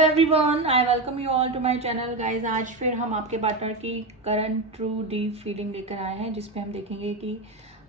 Everyone, I welcome you all to my channel guys. आज फिर हम आपके पार्टनर की करंट ट्रू डीप फीलिंग लेकर आए हैं, जिसमें हम देखेंगे कि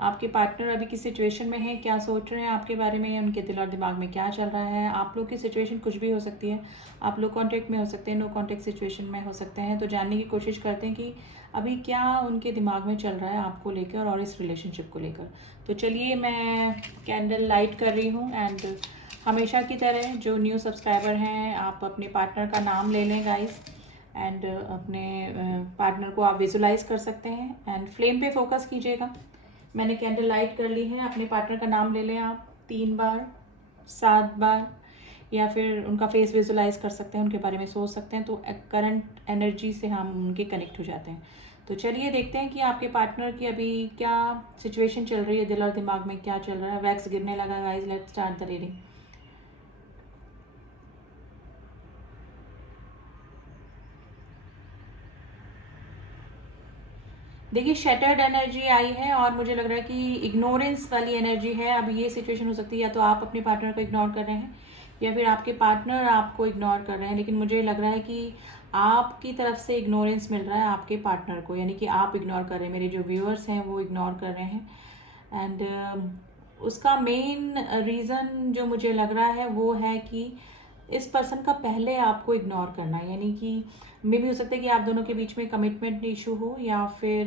आपके पार्टनर अभी किस सिचुएशन में है, क्या सोच रहे हैं आपके बारे में, या उनके दिल और दिमाग में क्या चल रहा है। आप लोग की सिचुएशन कुछ भी हो सकती है, आप लोग कॉन्टेक्ट में हो सकते हैं, नो कॉन्टेक्ट सिचुएशन में हो सकते हैं। तो जानने की कोशिश करते हैं कि अभी क्या उनके दिमाग में चल रहा है आपको लेकर और इस रिलेशनशिप को लेकर। तो चलिए, मैं कैंडल लाइट कर रही हूँ एंड हमेशा की तरह जो न्यू सब्सक्राइबर हैं, आप अपने पार्टनर का नाम ले लें गाइस, एंड अपने पार्टनर को आप विजुलाइज कर सकते हैं एंड फ्लेम पे फोकस कीजिएगा। मैंने कैंडल लाइट कर ली है। अपने पार्टनर का नाम ले लें आप 3 बार, 7 बार, या फिर उनका फेस विजुलाइज कर सकते हैं, उनके बारे में सोच सकते हैं। तो करंट एनर्जी से हम उनके कनेक्ट हो जाते हैं। तो चलिए देखते हैं कि आपके पार्टनर की अभी क्या सिचुएशन चल रही है, दिल और दिमाग में क्या चल रहा है। वैक्स गिरने लगा guys, let's start the reading. देखिए, शटर्ड एनर्जी आई है और मुझे लग रहा है कि इग्नोरेंस वाली एनर्जी है। अब ये सिचुएशन हो सकती है, या तो आप अपने पार्टनर को इग्नोर कर रहे हैं या फिर आपके पार्टनर आपको इग्नोर कर रहे हैं। लेकिन मुझे लग रहा है कि आपकी तरफ से इग्नोरेंस मिल रहा है आपके पार्टनर को, यानी कि आप इग्नोर कर रहे हैं। मेरे जो व्यूअर्स हैं वो इग्नोर कर रहे हैं एंड उसका मेन रीज़न जो मुझे लग रहा है वो है कि इस पर्सन का पहले आपको इग्नोर करना है। यानी कि मे भी हो सकता है कि आप दोनों के बीच में कमिटमेंट इशू हो, या फिर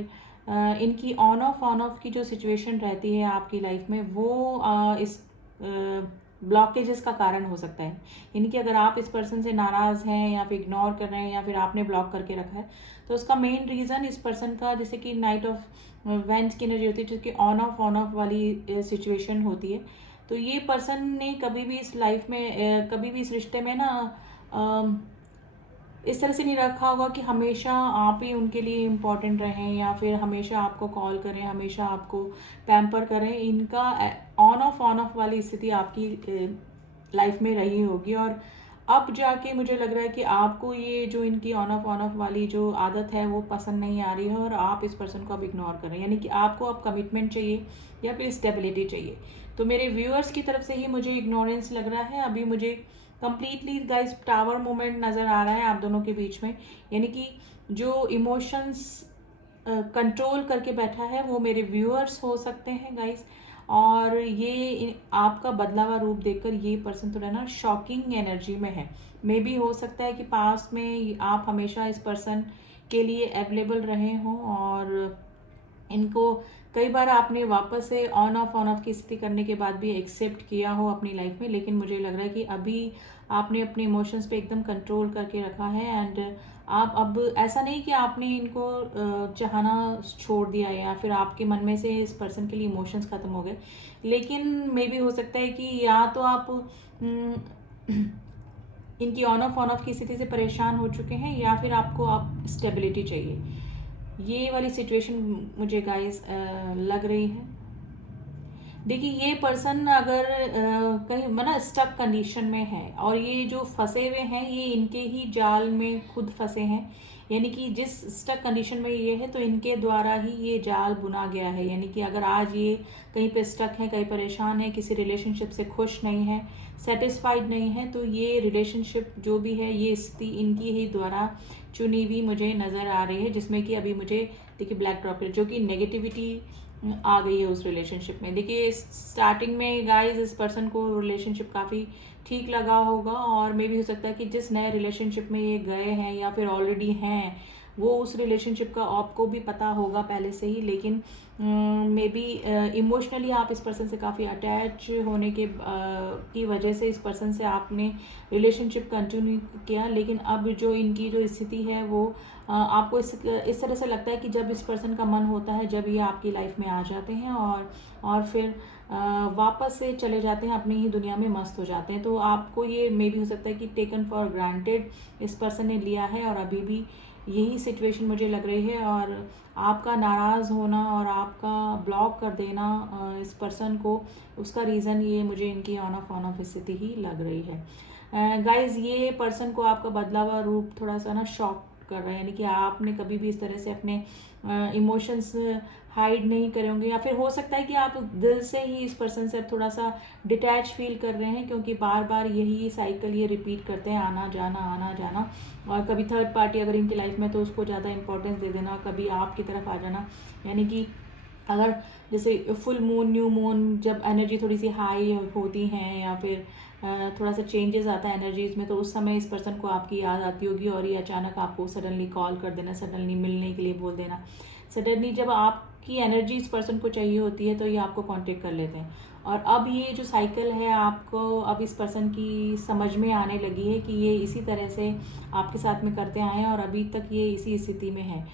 इनकी ऑन ऑफ की जो सिचुएशन रहती है आपकी लाइफ में, वो इस ब्लॉकेजेस का कारण हो सकता है। यानी कि अगर आप इस पर्सन से नाराज़ हैं या फिर इग्नोर कर रहे हैं या फिर आपने ब्लॉक करके रखा है, तो उसका मेन रीज़न इस पर्सन का, जैसे कि नाइट ऑफ वेंस की एनर्जी होती है, जिसकी ऑन ऑफ वाली सिचुएशन होती है। तो ये पर्सन ने कभी भी इस लाइफ में कभी भी इस रिश्ते में ना इस तरह से नहीं रखा होगा कि हमेशा आप ही उनके लिए इम्पोर्टेंट रहें, या फिर हमेशा आपको कॉल करें, हमेशा आपको पैम्पर करें। इनका ऑन ऑफ वाली स्थिति आपकी लाइफ में रही होगी, और अब जाके मुझे लग रहा है कि आपको ये जो इनकी ऑन ऑफ वाली जो आदत है वो पसंद नहीं आ रही है, और आप इस पर्सन को अब इग्नोर कर रहे हैं। यानी कि आपको अब कमिटमेंट चाहिए या फिर स्टेबिलिटी चाहिए। तो मेरे व्यूअर्स की तरफ से ही मुझे इग्नोरेंस लग रहा है। अभी मुझे कंप्लीटली गाइस टावर मोमेंट नज़र आ रहा है आप दोनों के बीच में। यानी कि जो इमोशंस कंट्रोल करके बैठा है वो मेरे व्यूअर्स हो सकते हैं गाइस, और ये आपका बदलावा रूप देखकर ये पर्सन थोड़ा ना शॉकिंग एनर्जी में है। मे भी हो सकता है कि पास में आप हमेशा इस पर्सन के लिए अवेलेबल रहे हों, और इनको कई बार आपने वापस से ऑन ऑफ की स्थिति करने के बाद भी एक्सेप्ट किया हो अपनी लाइफ में। लेकिन मुझे लग रहा है कि अभी आपने अपने इमोशंस पे एकदम कंट्रोल करके रखा है, एंड आप अब ऐसा नहीं कि आपने इनको चाहना छोड़ दिया या फिर आपके मन में से इस पर्सन के लिए इमोशंस खत्म हो गए। लेकिन मे भी हो सकता है कि या तो आप इनकी ऑन ऑफ की स्थिति से परेशान हो चुके हैं, या फिर आपको आप स्टेबिलिटी चाहिए। ये वाली सिचुएशन मुझे गाइस लग रही है। देखिए, ये पर्सन अगर कहीं मतलब स्टक कंडीशन में है, और ये जो फंसे हुए हैं ये इनके ही जाल में खुद फंसे हैं। यानी कि जिस स्टक कंडीशन में ये है, तो इनके द्वारा ही ये जाल बुना गया है। यानी कि अगर आज ये कहीं पे स्टक है, कहीं परेशान है, किसी रिलेशनशिप से खुश नहीं है, सेटिस्फाइड नहीं है, तो ये रिलेशनशिप जो भी है ये स्थिति इनकी ही द्वारा चुनी हुई मुझे नज़र आ रही है। जिसमें कि अभी मुझे देखिए ब्लैक ड्रॉप, जो कि नेगेटिविटी आ गई है उस रिलेशनशिप में। देखिए, स्टार्टिंग में गाइस इस पर्सन को रिलेशनशिप काफ़ी ठीक लगा होगा, और मे भी हो सकता है कि जिस नए रिलेशनशिप में ये गए हैं या फिर ऑलरेडी हैं, वो उस रिलेशनशिप का आपको भी पता होगा पहले से ही। लेकिन मे बी इमोशनली आप इस पर्सन से काफ़ी अटैच होने के की वजह से इस पर्सन से आपने रिलेशनशिप कंटिन्यू किया। लेकिन अब जो इनकी जो स्थिति है वो आपको इस तरह से लगता है कि जब इस पर्सन का मन होता है, जब ये आपकी लाइफ में आ जाते हैं और फिर वापस से चले जाते हैं, अपनी ही दुनिया में मस्त हो जाते हैं। तो आपको ये मे भी हो सकता है कि टेकन फॉर ग्रांटेड इस पर्सन ने लिया है, और अभी भी यही सिचुएशन मुझे लग रही है। और आपका नाराज़ होना और आपका ब्लॉक कर देना इस पर्सन को, उसका रीज़न ये मुझे इनकी ऑन ऑफ स्थिति ही लग रही है। गाइज, ये पर्सन को आपका बदलावा रूप थोड़ा सा ना कर रहा है, यानी कि आपने कभी भी इस तरह से अपने इमोशंस हाइड नहीं करे होंगे, या फिर हो सकता है कि आप दिल से ही इस पर्सन से थोड़ा सा डिटैच फील कर रहे हैं, क्योंकि बार बार यही साइकिल ये रिपीट करते हैं, आना जाना आना जाना। और कभी थर्ड पार्टी अगर इनकी लाइफ में तो उसको ज़्यादा इंपॉर्टेंस दे देना, कभी आपकी तरफ आ जाना। यानी कि अगर जैसे फुल मून, न्यू मून, जब एनर्जी थोड़ी सी हाई होती हैं या फिर थोड़ा सा चेंजेस आता है एनर्जीज में, तो उस समय इस पर्सन को आपकी याद आती होगी और ये अचानक आपको सडनली कॉल कर देना, सडनली मिलने के लिए बोल देना। सडनली जब आपकी एनर्जी इस पर्सन को चाहिए होती है तो ये आपको कांटेक्ट कर लेते हैं। और अब ये जो साइकिल है आपको अब इस पर्सन की समझ में आने लगी है कि ये इसी तरह से आपके साथ में करते आए हैं और अभी तक ये इसी स्थिति में है।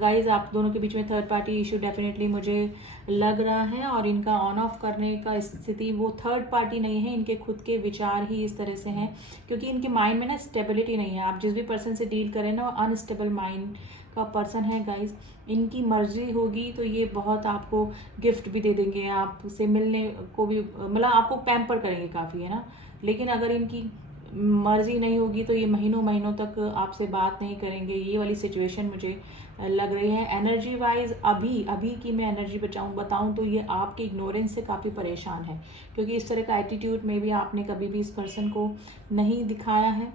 गाइज आप दोनों के बीच में थर्ड पार्टी इशू डेफिनेटली मुझे लग रहा है, और इनका ऑन ऑफ करने का स्थिति वो थर्ड पार्टी नहीं है, इनके खुद के विचार ही इस तरह से हैं, क्योंकि इनके माइंड में ना स्टेबिलिटी नहीं है। आप जिस भी पर्सन से डील करें ना, वो अनस्टेबल माइंड का पर्सन है गाइज। इनकी मर्जी होगी तो ये बहुत आपको गिफ्ट भी दे देंगे, आपसे मिलने को भी, मतलब आपको पैम्पर करेंगे काफ़ी, है ना। लेकिन अगर इनकी मर्जी नहीं होगी तो ये महीनों महीनों तक आपसे बात नहीं करेंगे। ये वाली सिचुएशन मुझे लग रही है। एनर्जी वाइज अभी की मैं एनर्जी बताऊं तो ये आपके इग्नोरेंस से काफ़ी परेशान है, क्योंकि इस तरह का एटीट्यूड में भी आपने कभी भी इस पर्सन को नहीं दिखाया है।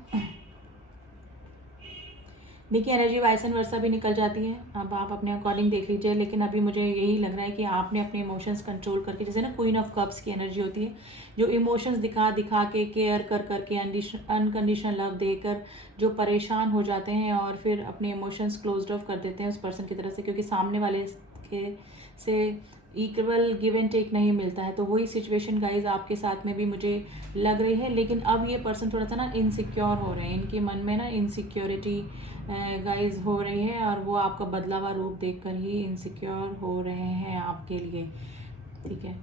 देखिए एनर्जी वाइस एंड वर्सा भी निकल जाती है, अब आप अपने अकॉर्डिंग देख लीजिए। लेकिन अभी मुझे यही लग रहा है कि आपने अपने इमोशंस कंट्रोल करके, जैसे ना क्वीन ऑफ कप्स की एनर्जी होती है, जो इमोशंस दिखा दिखा के, केयर कर करके, अनकंडीशनल लव देकर जो परेशान हो जाते हैं और फिर अपने इमोशंस क्लोज्ड ऑफ कर देते हैं उस पर्सन की तरफ से, क्योंकि सामने वाले के से इक्वल गिव एंड टेक नहीं मिलता है। तो वही सिचुएशन गाइज आपके साथ में भी मुझे लग रही है। लेकिन अब ये पर्सन थोड़ा सा ना इनसिक्योर हो रहे हैं, इनके मन में ना इनसिक्योरिटी गाइज हो रही है, और वो आपका बदलावा रूप देखकर ही इनसिक्योर हो रहे हैं आपके लिए। ठीक है,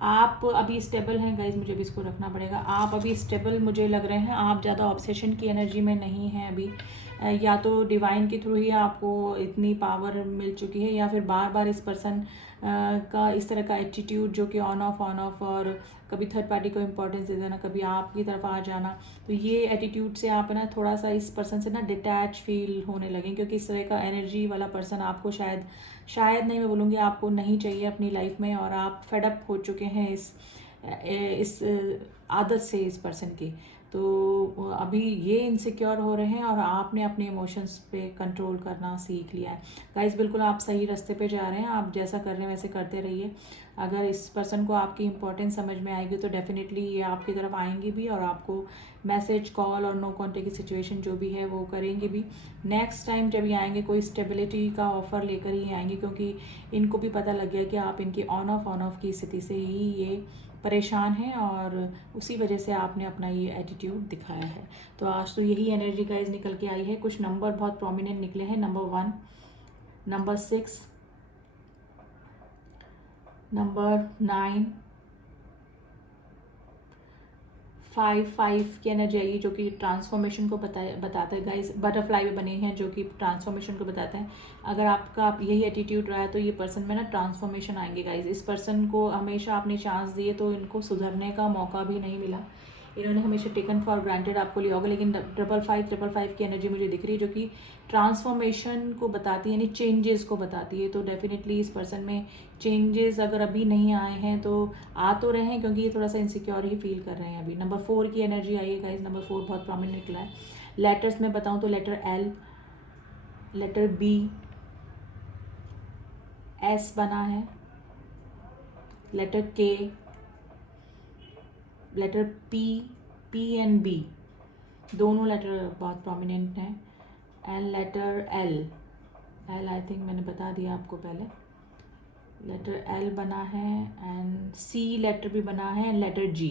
आप अभी स्टेबल हैं गाइज, मुझे भी इसको रखना पड़ेगा। आप अभी स्टेबल मुझे लग रहे हैं, आप ज़्यादा ऑब्सेशन की एनर्जी में नहीं हैं अभी। या तो डिवाइन के थ्रू ही आपको इतनी पावर मिल चुकी है, या फिर बार बार इस पर्सन का इस तरह का एटीट्यूड जो कि ऑन ऑफ और कभी थर्ड पार्टी को इम्पोर्टेंस दे देना, कभी आपकी तरफ आ जाना, तो ये एटीट्यूड से आप ना थोड़ा सा इस पर्सन से ना डिटैच फील होने लगे, क्योंकि इस तरह का एनर्जी वाला पर्सन आपको शायद नहीं, मैं बोलूँगी आपको नहीं चाहिए अपनी लाइफ में, और आप फेडअप हो चुके हैं इस आदत से इस पर्सन की। तो अभी ये इनसिक्योर हो रहे हैं और आपने अपने इमोशंस पे कंट्रोल करना सीख लिया है। गाइस बिल्कुल आप सही रास्ते पे जा रहे हैं, आप जैसा कर रहे हैं वैसे करते रहिए। अगर इस पर्सन को आपकी इंपॉर्टेंस समझ में आएगी तो डेफिनेटली ये आपकी तरफ आएंगे भी, और आपको मैसेज, कॉल और नो कॉन्टेक्ट की सिचुएशन जो भी है वो करेंगे भी। नेक्स्ट टाइम जब ये आएंगे कोई स्टेबिलिटी का ऑफर लेकर ही आएंगे, क्योंकि इनको भी पता लग गया कि आप इनकी ऑन ऑफ की स्थिति से ही ये परेशान हैं, और उसी वजह से आपने अपना ये एटीट्यूड दिखाया है। तो आज तो यही एनर्जी गाइज निकल के आई है। कुछ नंबर बहुत प्रोमिनेंट निकले हैं, नंबर 1, नंबर 6, नंबर 9, 5 की एनर्जी आई जो कि ट्रांसफॉर्मेशन को बताता है गाइज। बटरफ्लाई में बने हैं जो कि ट्रांसफॉर्मेशन को बताते हैं। अगर आपका यही एटीट्यूड रहा है तो ये पर्सन में ना ट्रांसफॉर्मेशन आएंगे गाइज। इस पर्सन को हमेशा आपने चांस दिए तो इनको सुधरने का मौका भी नहीं मिला, इन्होंने हमेशा टेकन फॉर ग्रांटेड आपको लिया होगा। लेकिन 555 की एनर्जी मुझे दिख रही है जो कि ट्रांसफॉर्मेशन को बताती है, यानी चेंजेस को बताती है। तो डेफिनेटली इस पर्सन में चेंजेस अगर अभी नहीं आए हैं तो आ तो रहे हैं, क्योंकि ये थोड़ा सा इनसिक्योर ही फील कर रहे हैं अभी। नंबर 4 की एनर्जी आई है गाइज, नंबर 4 बहुत प्रोमिनेंट निकला है। लेटर्स में बताऊँ तो letter L, letter B, S बना है, letter K, letter P and B, दोनों लेटर बहुत प्रोमिनेंट हैं, and letter L I think मैंने बता दिया आपको पहले। लेटर L बना है एंड C लेटर भी बना है एंड लेटर G।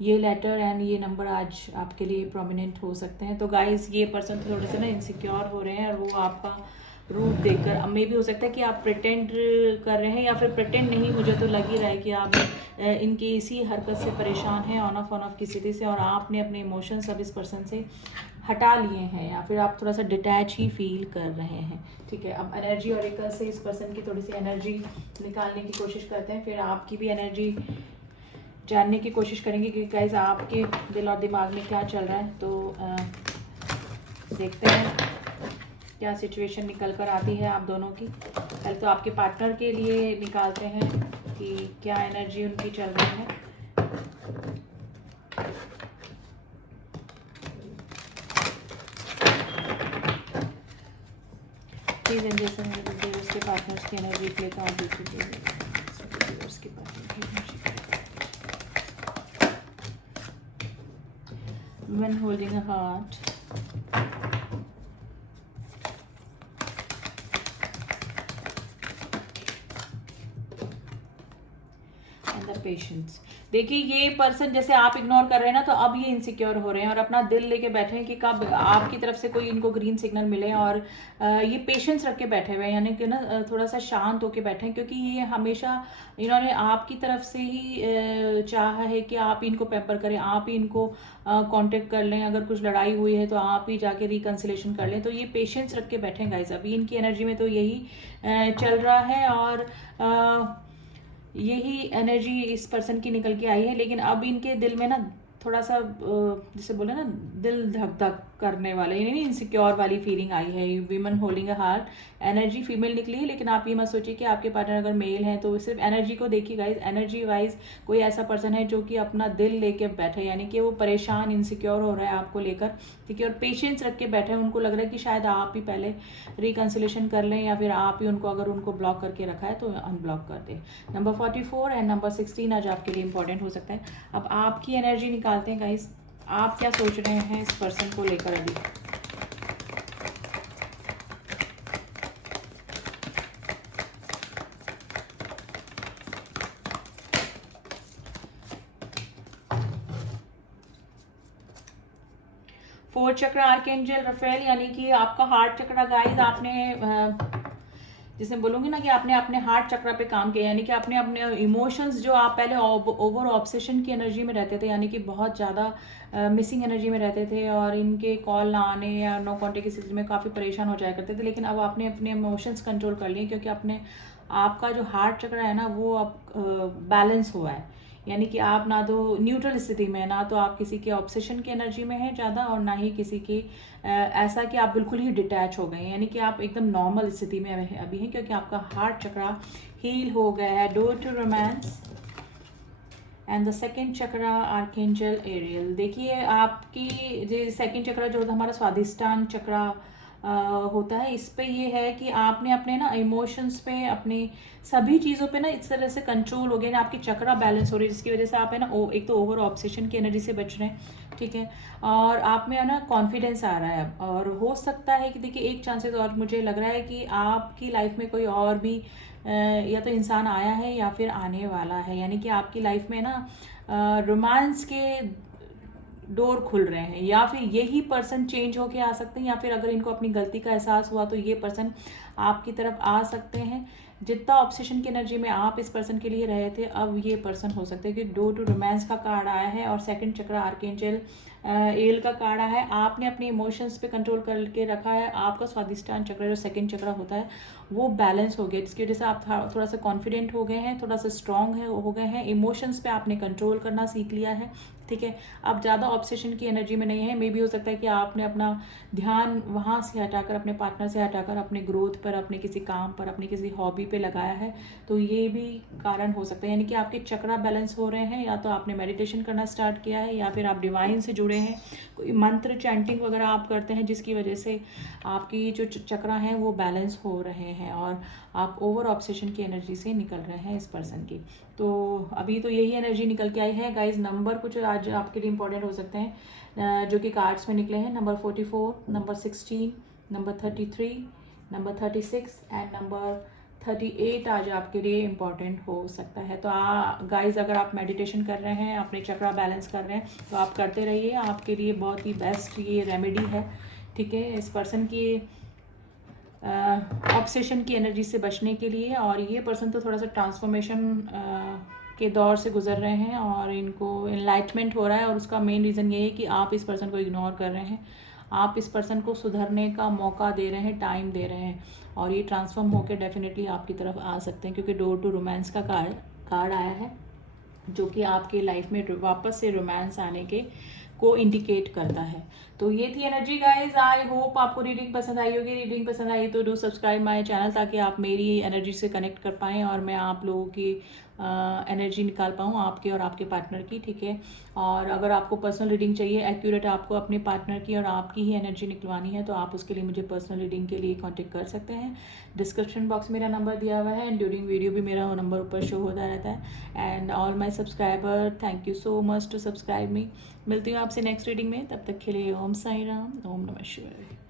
ये लेटर एंड ये नंबर आज आपके लिए प्रोमिनेंट हो सकते हैं। तो गाइस ये पर्सन थोड़े से ना इनसिक्योर हो रहे हैं, और वो आपका रूप देखकर, अब मे भी हो सकता है कि आप प्रिटेंड कर रहे हैं, या फिर प्रिटेंड नहीं, मुझे तो लग ही रहा है कि आप इनकी इसी हरकत से परेशान हैं, ऑन ऑफ की स्थिति से, और आपने अपने इमोशंस अब इस पर्सन से हटा लिए हैं, या फिर आप थोड़ा सा डिटैच ही फील कर रहे हैं। ठीक है, अब एनर्जी ऑरेकल से इस पर्सन की थोड़ी सी एनर्जी निकालने की कोशिश करते हैं, फिर आपकी भी एनर्जी जानने की कोशिश करेंगे कि गाइस आपके दिल और दिमाग में क्या चल रहा है। तो देखते हैं क्या सिचुएशन निकल कर आती है आप दोनों की। पहले तो आपके पार्टनर के लिए निकालते हैं कि क्या एनर्जी उनकी चल रही है। प्लीज एंड जैसे उसके पार्टनर्स की एनर्जी के लिए काम दीजिए। के पार्टनर की energy, when holding a heart, and the patience। देखिए ये पर्सन जैसे आप इग्नोर कर रहे हैं ना, तो अब ये इनसिक्योर हो रहे हैं और अपना दिल लेके बैठे हैं कि कब आपकी तरफ से कोई इनको ग्रीन सिग्नल मिले। और ये पेशेंस रख के बैठे हुए हैं, यानी कि ना थोड़ा सा शांत होके बैठे हैं, क्योंकि ये हमेशा इन्होंने आपकी तरफ से ही चाहा है कि आप इनको पेम्पर करें, आप ही इनको कांटेक्ट कर लें। अगर कुछ लड़ाई हुई है तो आप ही जाके रिकन्सिलेशन कर लें। तो ये पेशेंस रख के बैठे हैं गाइज। अभी इनकी एनर्जी में तो यही चल रहा है और यही एनर्जी इस पर्सन की निकल के आई है। लेकिन अब इनके दिल में ना थोड़ा सा जैसे बोले ना, दिल धक धक करने वाले, यानी इनसिक्योर वाली फीलिंग आई है। Women holding a heart, energy female निकली है। लेकिन आप ये मत सोचिए कि आपके पार्टनर अगर मेल हैं तो सिर्फ एनर्जी को देखिए गाइज। एनर्जी वाइज कोई ऐसा पर्सन है जो कि अपना दिल लेके बैठे, यानी कि वो परेशान इनसिक्योर हो रहा है आपको लेकर, ठीक है। और पेशेंस रख के बैठे हैं। उनको लग रहा है कि शायद आप ही पहले रिकन्सिलेशन कर लें, या फिर आप ही उनको, अगर उनको ब्लॉक करके रखा है तो अनब्लॉक कर दें। नंबर 44 एंड नंबर 16 आज आपके लिए इंपॉर्टेंट हो सकता है। अब आपकी एनर्जी निकालते हैं गाइज, आप क्या सोच रहे हैं इस पर्सन को लेकर अभी। फोर्थ चक्र आर्कएंजल रफेल, यानी कि आपका हार्ट चक्र गाइज, आपने जिसमें बोलूँगी ना कि आपने अपने हार्ट चक्र पे काम किया, यानी कि आपने अपने इमोशंस जो आप पहले ओवर ऑब्सेशन की एनर्जी में रहते थे, यानी कि बहुत ज़्यादा मिसिंग एनर्जी में रहते थे और इनके कॉल ना आने या नो कॉन्टेक्ट की स्थिति में काफ़ी परेशान हो जाया करते थे। लेकिन अब आपने अपने इमोशंस कंट्रोल कर लिए, क्योंकि अपने आपका जो हार्ट चक्र है ना वो अब बैलेंस हुआ है। यानी कि आप ना तो न्यूट्रल स्थिति में, ना तो आप किसी के ऑब्सेशन की एनर्जी में हैं ज़्यादा, और ना ही किसी की ऐसा कि आप बिल्कुल ही डिटैच हो गए हैं। यानी कि आप एकदम नॉर्मल स्थिति में अभी हैं, क्योंकि आपका हार्ट चक्र हील हो गया है। Door to romance and the second chakra archangel Ariel. देखिए आपकी जो सेकेंड चक्र जो हमारा स्वादिष्टान चक्र होता है, इस पे ये है कि आपने अपने ना इमोशंस पे, अपने सभी चीज़ों पे ना इस तरह से कंट्रोल हो गया ना, आपकी चक्रा बैलेंस हो रही है, जिसकी वजह से आप है ना एक तो ओवर ऑब्सेशन की एनर्जी से बच रहे हैं, ठीक है। और आप में है ना कॉन्फिडेंस आ रहा है अब। और हो सकता है कि देखिए एक चांसेस और मुझे लग रहा है कि आपकी लाइफ में कोई और भी या तो इंसान आया है या फिर आने वाला है। यानी कि आपकी लाइफ में ना रोमांस के डोर खुल रहे हैं, या फिर यही पर्सन चेंज होके आ सकते हैं, या फिर अगर इनको अपनी गलती का एहसास हुआ तो ये पर्सन आपकी तरफ आ सकते हैं। जितना ऑब्सेशन की एनर्जी में आप इस पर्सन के लिए रहे थे, अब ये पर्सन हो सकते हैं कि डोर टू रोमांस का कार्ड आया है और सेकंड चक्र आर्कएंजल एल का कार्ड आया है। आपने अपने इमोशंस पे कंट्रोल करके रखा है। आपका स्वादिष्टान चक्र जो सेकंड चक्र होता है वो बैलेंस हो गया, जिसकी वजह से आप थोड़ा सा कॉन्फिडेंट हो गए हैं, थोड़ा सा स्ट्रांग हो गए हैं। इमोशंस पे आपने कंट्रोल करना सीख लिया है, ठीक है। अब ज़्यादा ऑब्सेशन की एनर्जी में नहीं है। मे भी हो सकता है कि आपने अपना ध्यान वहाँ से हटाकर, अपने पार्टनर से हटाकर अपने ग्रोथ पर, अपने किसी काम पर, अपनी किसी हॉबी पे लगाया है। तो ये भी कारण हो सकता है। यानी कि आपके चक्रा बैलेंस हो रहे हैं, या तो आपने मेडिटेशन करना स्टार्ट किया है, या फिर आप डिवाइन से जुड़े हैं, कोई मंत्र चैंटिंग वगैरह आप करते हैं, जिसकी वजह से आपकी जो चक्रा हैं वो बैलेंस हो रहे हैं और आप ओवर ऑब्सेशन की एनर्जी से निकल रहे हैं इस पर्सन की। तो अभी तो यही एनर्जी निकल के आई है गाइज। नंबर कुछ आज आपके लिए इंपॉर्टेंट हो सकते हैं जो कि कार्ड्स में निकले हैं। Number 44, number 16, number 33, number 36 and number 38 आज आपके लिए इम्पॉर्टेंट हो सकता है। तो गाइज अगर आप मेडिटेशन कर रहे हैं, अपने चक्रा बैलेंस कर रहे हैं, तो आप करते रहिए। आपके लिए बहुत ही बेस्ट ये रेमेडी है, ठीक है, इस पर्सन की ऑब्सेशन की एनर्जी से बचने के लिए। और ये पर्सन तो थोड़ा सा ट्रांसफॉर्मेशन के दौर से गुजर रहे हैं और इनको एनलाइटमेंट हो रहा है, और उसका मेन रीज़न ये है कि आप इस पर्सन को इग्नोर कर रहे हैं। आप इस पर्सन को सुधरने का मौका दे रहे हैं, टाइम दे रहे हैं, और ये ट्रांसफॉर्म होकर डेफिनेटली आपकी तरफ आ सकते हैं, क्योंकि डोर टू रोमांस का कार्ड आया है, जो कि आपके लाइफ में वापस से रोमांस आने के को इंडिकेट करता है। तो ये थी एनर्जी गाइज। आई होप आपको रीडिंग पसंद आई होगी। रीडिंग पसंद आई तो डू सब्सक्राइब माय चैनल, ताकि आप मेरी एनर्जी से कनेक्ट कर पाएँ और मैं आप लोगों की एनर्जी निकाल पाऊँ, आपके और आपके पार्टनर की, ठीक है। और अगर आपको पर्सनल रीडिंग चाहिए, एक्यूरेट आपको अपने पार्टनर की और आपकी ही एनर्जी निकलवानी है, तो आप उसके लिए मुझे पर्सनल रीडिंग के लिए कांटेक्ट कर सकते हैं। डिस्क्रिप्शन बॉक्स मेरा नंबर दिया हुआ है एंड ड्यूरिंग वीडियो भी मेरा वो नंबर ऊपर शो होता रहता है। And all my subscriber, thank you so much to subscribe me. मिलती हूँ आपसे नेक्स्ट रीडिंग में, तब तक के लिए ओम साई राम, ओम नमः शिवाय।